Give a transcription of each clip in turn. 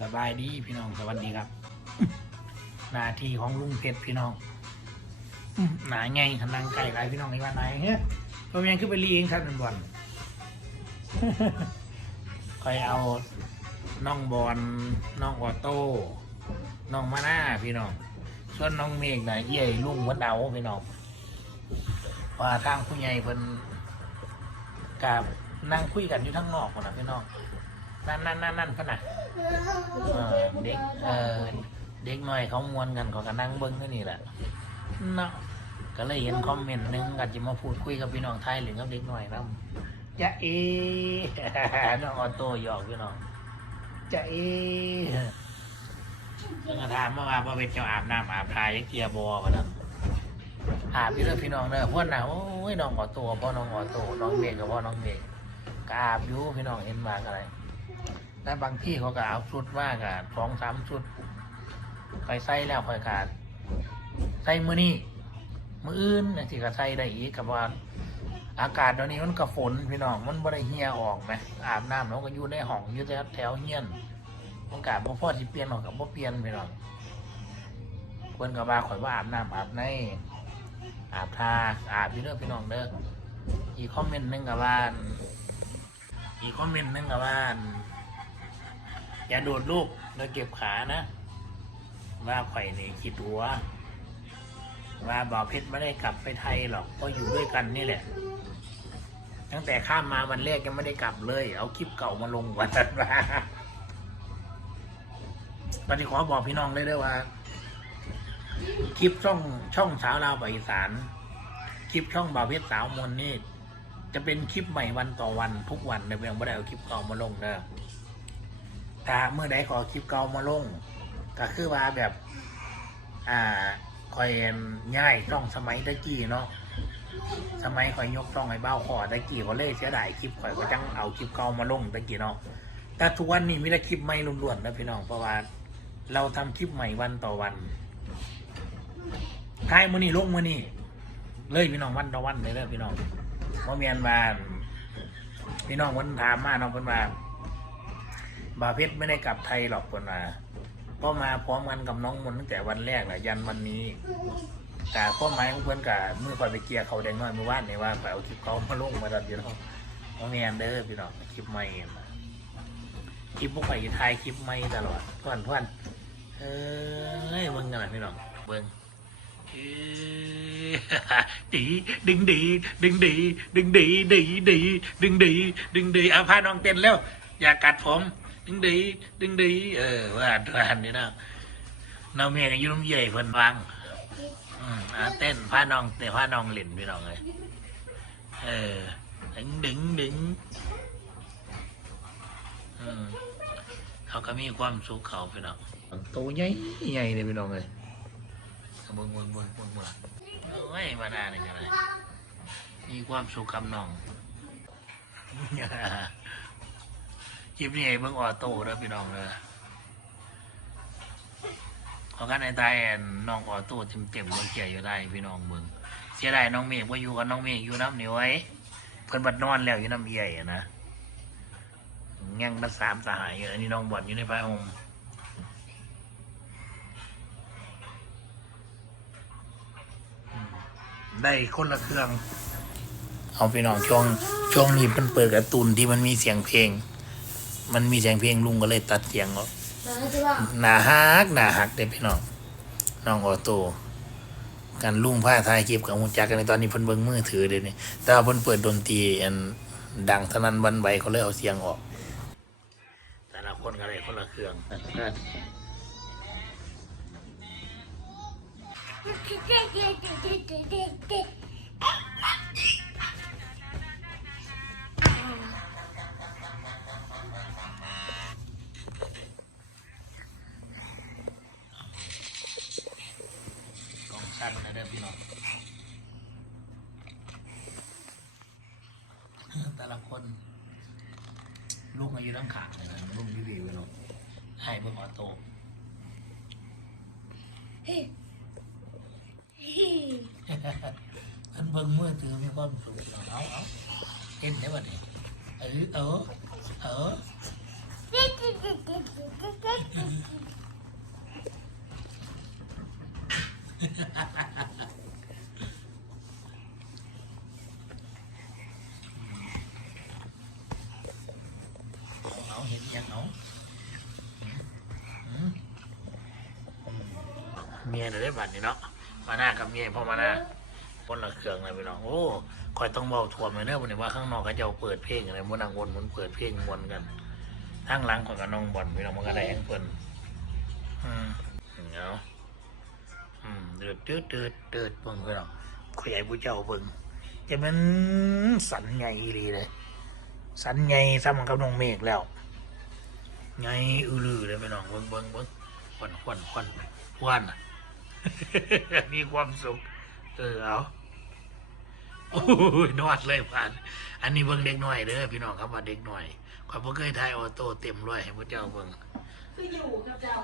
สบายดีพี่น้องสวัสดีครับหนาทีของลุงเพชรพี่น้องอื้อหนาไงทำนังไก่ไรพี่น้องในวันไหนเฮ้ยตัวยังขึ้นไปรีเองท่านเป็นบอลคอยเอาน้องบอลน้องออโต้น้องมาหน้าพี่น้องส่วนน้องเมฆนะเอี่ยลุงวันเดาพี่น้องว่าทางผู้ใหญ่เพิ่นกับนั่งคุยกันอยู่ทั้งนอกคนนะพี่น้อง นั่นนั่นนั่นนั่นพะนะเออเด็กเออเด็กหน่อยเขามวนกันเขาก็นั่งเบิ้งก็นี่แหละเนาะก็เลยเห็นคอมเมนต์หนึงก็จะมาพูดคุยกับพี่น้องไทยหรือกับเด็กหน่อยนะจะเอน้องออโต้หยอกพี่น้องจะเอเพิ่งถามมาว่าพ่อเป็นเจ้าอาบน้ำอาบทายเกียร์บอกันะอาบพี่เด้อพี่น้องเด้อพวกน่ะโอ้ยน้องออโต้พ่อน้องออโต้น้องเมฆกับพ่อน้องเมฆก็อาบอยู่พี่น้องเห็นมากอะไร แต่บางที่เขาก็เอาชุดมากอะสองสามชุดคอยใส่แล้วคอยขาดใส่มือนี่มืออื่นนะที่ก็ใส่ได้อีกกับว่า อากาศตอนนี้มันกับฝนพี่น้องมันบ่ได้เหียออกไหมอาบน้ำเราก็อยู่ในห้องอยู่แถวแถวเฮียนอากาศบ่พอสิเปลี่ยนหรอกกับบ่เปลี่ยนพี่น้องควรกับว่าข่อยว่าอาบน้ำอาบในอาบทาอาบพี่เด้อพี่น้องเด้ออีกคอมเมนต์หนึงกับว่าอีกคอมเมนต์หนึงกับว่า อย่าโดดลูกแล้วเก็บขานะ ว่าไข่นี่คิดหัว ว่าบ่าวเพชรไม่ได้กลับไปไทยหรอกก็อยู่ด้วยกันนี่แหละ ตั้งแต่ข้ามมาวันแรกยังไม่ได้กลับเลย เอาคลิปเก่ามาลงวันนั้นมาปฏิขอบอกพี่น้องเลยด้วยว่า คลิปช่องช่องสาวลาวไปอีสานคลิปช่องบ่าวเพชรสาวมนนี่จะเป็นคลิปใหม่วันต่อวันทุกวันในเพียงไม่ได้เอาคลิปเก่ามาลงเด้อ ถ้าเมื่อใดขอคลิปเก่ามาลง ก็คือว่าแบบ อ่าคอยง่ายช่องสมัยตะกี้เนาะสมัยคอยยกช่องไอ้เบ้าขอตะกี้ก็เลยเสียดายคลิปข่อยก็จังเอาคลิปเก่ามาลงตะกี้เนาะแต่ทุกวันนี้มีแต่คลิปใหม่ล้วนๆนะพี่น้องเพราะว่าเราทำคลิปใหม่วันต่อวันท้ายมือนี้ลงมือนี้เลยพี่น้องวันต่อวันเลยเด้อพี่น้องว่าะเมียนมาพี่น้องวันถามมาเน้องเพิ่นว่า บาเพชรไม่ได้กลับไทยหรอกคนมาก็มาพร้อมกันกับน้องมนต์ตั้งแต่วันแรกแหละยันวันนี้แต่ข้อหมายของเพื่อนกับเมื่อคอยไปเกียร์เขาแดงน้อยเมื่อวานเนี่ยว่าไปเอาคลิปเขามาลงมาดัดเดียวน้องเนียนเด้อพี่น้องคลิปใหม่มาคลิปพวกไปถ่ายคลิปใหม่ตลอดเพื่อนเพื่อนเอ้ยเบิ่งกันนะพี่น้องเบิ่งดีดึงดีดึงดีดึงดีดีดีดึงดีดึงดีเอาพาน้องเต้นแล้วอย่ากัดผม ดึงดีดึงดีเออว่าว่าอันนี้นะน้องเมียยังอยุ่น้ำใหญ่เพิ่นวางอืมอ่าเต้นพาน้องเต้นพาน้องเล่นพี่น้องเลยเออดึงดึงดึงอืมเขาก็มีความสุขเขาพี่น้องตัวใหญ่ใหญ่เลยพี่น้องเลยเบิ่งเบิ่งเบิ่งเบิ่งเบิ่งโอ้ยมาได้เลยกันเลยมีความสุขกับน้อง คลิปนี้ให้เบิ่งออโต้แล้วพี่น้องเลยขอกันในตายแอนน้องออโต้เต็มๆเบิ่งเกียอยู่ได้พี่น้องเบิ่งเสียดายน้องเมฆว่าอยู่กับน้องเมฆอยู่น้ำเหนี่ไว้เพิ่นบัดนอนแล้วอยู่น้ำใหญ่อะนะยังมาสามสหายอยู่อันนี้น้องบอดอยู่ในพระองค์ได้คนละเครื่อง เอาพี่น้องช่วงช่วงนี้มันเปิดกร์ตูนที่มันมีเสียงเพลง มันมีเสียงเพลงลุงก็เลยตัดเสียงออกมาจะว่าหนาฮักหนาฮักเด้พี่น้องน้องออโต้การลุงผ้าทายคลิปกับมุจักกันในตอนนี้เพิ่นเบิ่งมือถือเดี๋ยวนี้แต่ว่าเพิ่นเปิดดนตรีอันดังเท่านั้นวันไหวเขาเลยเอาเสียงออก แต่ละคนก็เลยคนละเครื่อง องสั้นนะเด้พี่น้องแต่ละคนลูกมาอยู่ทั้งขางเลยนะลูกวิวีไปลงให้เพิ่งออโต้อันเบิ่งมือถือมีความสุขเนาะเอาเอาเห็นได้บ่เนี่ยเออเออเออ เอาเห็นยังเอาเมียได้บัตรนี่เนาะมาหน้ากับเมียพ่อมาหน้าคนละเครื่องเลยพี่น้องโอ้คอยต้องเบาทวมเลยเนอะวันนี้ว่าข้างนอกก็จะเอาเปิดเพลงอะไรมันนังวนมันเปิดเพลงวนกันทั้งหลังของกับน้องบอลพี่น้องมันก็ได้แองเปิลอืมเนาะ เดือดเดือดเดือดเดือดเบิ่งพี่น้องขยใหญ่ผู้เจ้าเบิ่งจะมันสันใหญ่อีเลยสันใหญ่ซ้ำกับน้องเมฆแล้วใหญ่อือลือเลยพี่น้องเบิ่งเบิ่งเบิ่งควันควันควันควันอะมีความสุขเออเอาโอ้ยนอดเลยผ่าน อันนี้เบิ่งเด็กหน่อยเด้อพี่น้องครับว่าเด็กหน่อยขอยบ่เคยทายออโต้เต็มร้อยให้พระเจ้าเบิ่ง คืออยู่กับเจ้า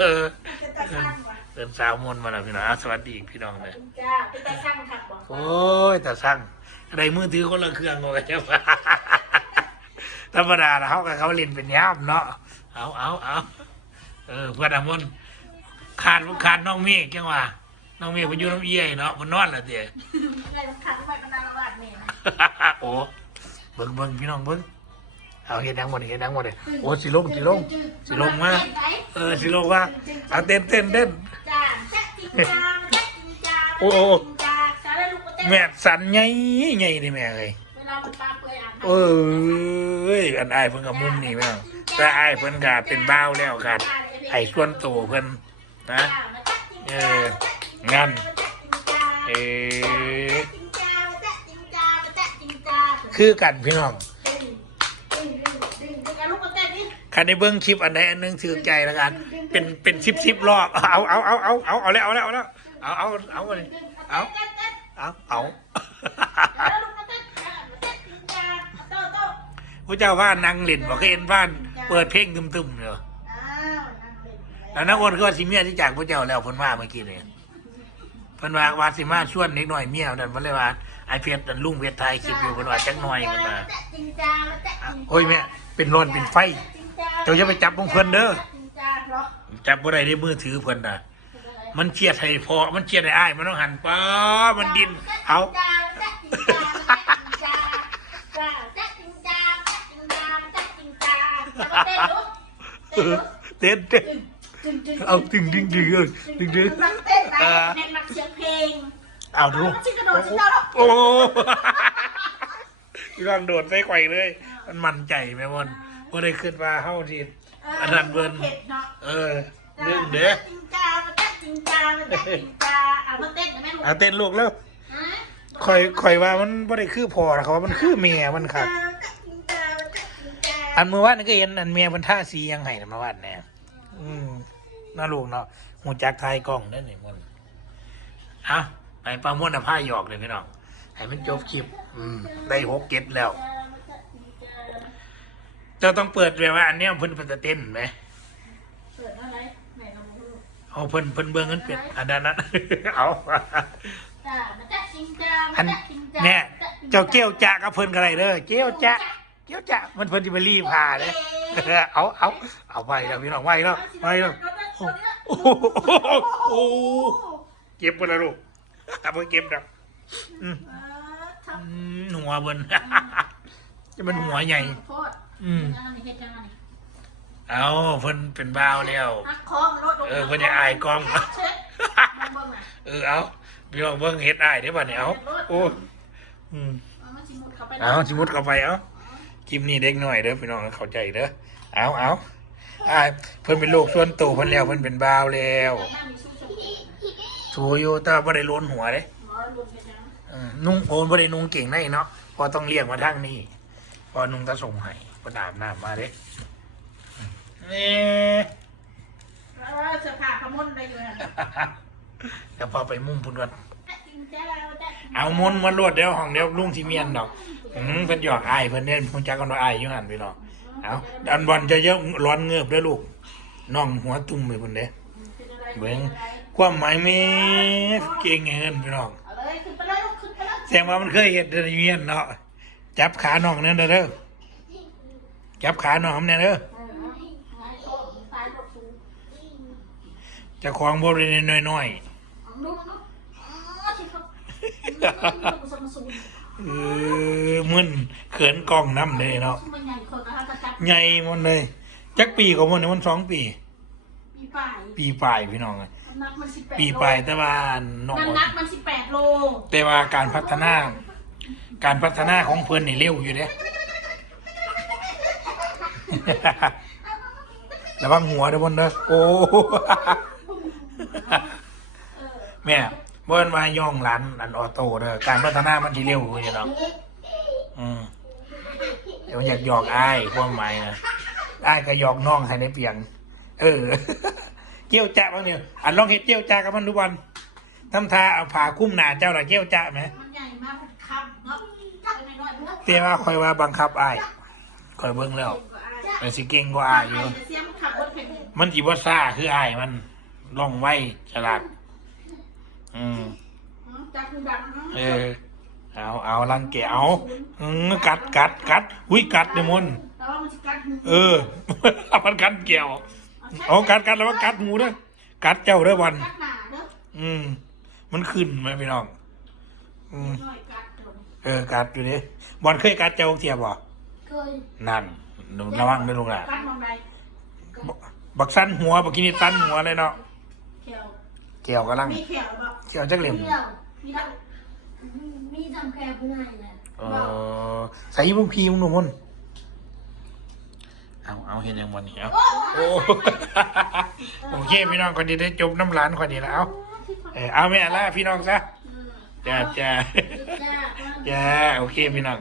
เออเป็นตาช่างวะเติมสาวมนต์มาแล้วพี่น้องอะสวัสดีอีกพี่น้องเลยจ้าเป็นตาช่างถักบอกโอ้ยแต่สั่งอะไรมือถือคนละเครื่องก็จะว่าธรรมดาแล้วเขากับเขาเล่นเป็นยามเนาะเอาเอาเอาเออเพื่อนอามนขาดขาดน้องเมฆจังว่าน้องเมฆไปอยู่น้ำเอี้ยเนาะมันนอนแล้วเดี๋ยวไงมันขัดไว้กันนานละวาดเนี่ยนะโอ้เบิ่งเบิ่งพี่น้องเบิ่ง เอาเฮ็ดดังหมดเฮ็ดดังหมดเลยโอ้สิลงสิลงสิลงมาเออสิลงมาเอาเต้นเต้นเต้นจ้าแจ๊กจิงจ้าแจ๊กจิงจ้าโอ้โอ้จิงจ้าสารลูกเต้นแม่สันใหญ่ใหญ่นี่แม่เอ้ยเวลามันปลาเปื่อยอ่างเอ้ยอันอายเพิ่นกับมุมนี่แม่งแต่อายเพิ่นก็เป็นบ้าวแล้วค่ะไอ้ส่วนโตเพิ่นนะเอองั้นเออคือกันพี่น้อง คันได้เบิ่งคลิปอันใดอันหนึงถือใจแล้วกัน เป็นเป็นสิบสิบรอบเอาเอาเอาเอาเอาเอาแล้วเอาแล้วเอาแล้วเอาเอาเอาเลยเอาเอาเอาผู้เจ้าว่านางเล่นบอกเห็นบ้าน เปิดเพลงตึมๆเนาะแล้วนักวนก็สิเมียที่จากผู้เจ้าแล้วเพิ่นว่าเมื่อกี้นี่เพิ่นว่าว่าสิมาชวนเด็กหน่อยเมียนั่นเพิ่นเลยว่าไอเพชรนั่นลุงเพชรไทยคลิปอยู่เพิ่นว่าจักหน่อยเพิ่นว่าโอ้ยแม่เป็นร้อนเป็นไฟ เจ้าอย่าไปจับของเพิ่นเด้อจับบ่ได้ในมือถือเพิ่นน่ะ มันเชียดให้พอมันเชียดให้อ้ายมันต้องหันป้ามันดินเอาเต้นเต้นเอาดึงดึงดึงเออดึงดึงมักเต้นได้เน้นมักเสียงเพลงเอาดูชิกระโดดชิกระโดดโอ้ยลองโดดใส่ไข่เลย มันมั่นใจไหมมอน พอได้ขึ้นมาเฮาทีอันนั้นเบิ่นเผ็ดเนาะเออดึงเด้อจริงจ้ามันจะจริงจ้ามันจะจริงจ้าเอามาเต้นกันไหมลูกเอาเต้นลูกแล้วฮะข่อยข่อยว่ามันบ่ได้คือพอนะเขาว่ามันคือเมียมันครับจริงจ้ามันจะจริงจ้าอันเมื่อวานนนก็เห็นอันเมียมันท่าสียังไงนะเมื่อวานเนี่ยอืมน่าลูกเนาะหูจักทายกล้องนั่นนี่มันเอาไปปลาม่วนอะผ้าหยอกเลยพี่น้องให้มันจบคลิป อืม ได้หกเก็ตแล้ว เจ้าต้องเปิดเลยว่าอันเนี้ยเพิ่นเป็นจะเต้นไหมเปิดอะไรไหนลองดูเอาเพิ่นเพิ่นเบิ่งกันเป็ดอันนั้นนะเอาจ้ามันจะจริงจ้าอัมันนจะจริงจ้าเนี่ยเจ้าเกี้ยวจะกับเพิ่นกันไรเด้อเกี้ยวจะเกี้ยวจะมันเพิ่นจะไปรีพาเลยเอาเอาเอาไปแล้วพี่น้องไปแล้วไปแล้วโอ้โหโอ้โหเก็บไปแล้วลูกเอาไปเก็บดับอืม อืมหัวเบิ้นจะเป็นหัวใหญ่โคตร อืมเอาเพิ่นเป็นบ้าวแล้ว เออเพิ่นจะอายกล้อง เออเอาพี่น้องเบิ่งเฮ็ดอ้ายได้ป่ะเนี่ยเอาโอ้อืมเอามันสิมุดเข้าไปเอาสมมุติเข้าไปเอาคลิปนี้เด็กหน่อยเด้อพี่น้องเข้าใจเด้อเอาเอาอ้ายเพิ่นเป็นโลกส่วนตัวเพิ่นแล้วเพิ่นเป็นบ้าวแล้วถูอยู่แต่บ่ได้โล้นหัวเด้อืมนุ่งโอนบ่ได้นุ่งเก่งได้เนาะพอต้องเรียกมาทางนี้พอนุ่งตะส่งให้ พอดามน้ำมาเด้เอ๊ะเออเสื้อผ้าขมุนได้อยู่นั่นเดี๋ยวพอไปมุ่งพุ่นวันจริงจ้ามันจะจริงเอามุนมารวดเดี๋ยวห้องเดี๋ยวลุงที่เมียนดอกอืมเพิ่นหยอกอายเพิ่นเด่นพุ่นจักกันว่าอายอยู่หันไปเนาะเอาดันบอลจะเยอะร้อนเงือบเด้อลูกน้องหัวตุ่มไปพุ่นเด้เป็นอะไรเบิ่งความหมายแม่เก่งเงินพี่น้องเอาเลยขึ้นไปเลยลูกขึ้นไปเลย แสดงว่ามันเคยเห็นเดนเมียนเนาะจับขาน้องนั่นเด้อ จับขาน้องเนี่ยเด้อเออไงโตตายรถสูงเจะคลองบ่ได้น้อยเอาดูดูอ๋อที่เขาๆสมสูงเออมึนเขินกล้องน้ำเลยเนาะมันใหญ่คนนะคะกระจับใหญ่หมดเลย จักปีของมันเนี่ยมันสองปี ปีป่ายปีปลายพี่น้องเอ้ยน้ำหนักมันสิบแปดปีปลายแต่ว่าน้องน้ำหนักมันสิบแปดโลแต่ว่าการพัฒนา การพัฒนาของเพิ่นนี่เร็วอยู่เด้ ระวังหัวเด้อบนเด้อโอ้แม่เบิ้นมาย่องหลานอันออโต้เด้อการพัฒนามันที่เร็วอยู่เนาะอืมเดี๋ยวอยากหยอกอ้ายความหมายนะอ้ายก็หยอกน้องให้ในเปียง เออ เกี้ยวจ้าบ้างเนี่ยอันลองเฮ็ดเกี้ยวจ้ากับมันทุกวันทำท่าเอาผ้าคลุ้มหน้าเจ้าละเกี้ยวจ้าไหมมันใหญ่มากมันคับเนาะไม่น้อยๆเนาะเตี้ยว่าคอยว่าบังคับอ้ายคอยเบิ่งแล้ว มันสิเก่งกว่าอ้ายอยู่ เสียมขับรถเป็นมันจีบซ่าคืออ้ายมันล่องไวฉลาด อืมจักรดังเนาะเออ เอาเอาลังแกเอาอืมกัดกัดกัดอุ้ยกัดเดมอนแต่ว่ามันจะกัดมือเออ มันกัดเกี่ยว เอากัดกัดแล้วว่ากัดหูเด้อกัดเจ้าเด้อวัน กัดหนาเด้ออืม มันขึ้นไหมพี่น้อง อืมน้อยกัดโดนเออกัดอยู่ดิบอลเคยกัดเจ้าเทียบบ่เคย นั่นหนู ระวังด้วยลูกหล่ะกัดมองใดบักสั้นหัวบักกินี่สั้นหัวเลยเนาะเขียวเกี่ยวกำลังมีเขียวบ่เกี่ยวจักเหลี่ยมเขียวมีดังมีจำแคบง่ายเลยเออใส่มึงพีมึงหนุ่มมนเอาเอาเห็นยังวันนี้เอาโอ้โอเคพี่น้องคนดีได้จบน้ำร้านคนดีแล้วเอาเออเอาแม่ละพี่น้องซะจ้าจ้าจ้าจ้าโอเคพี่น้อง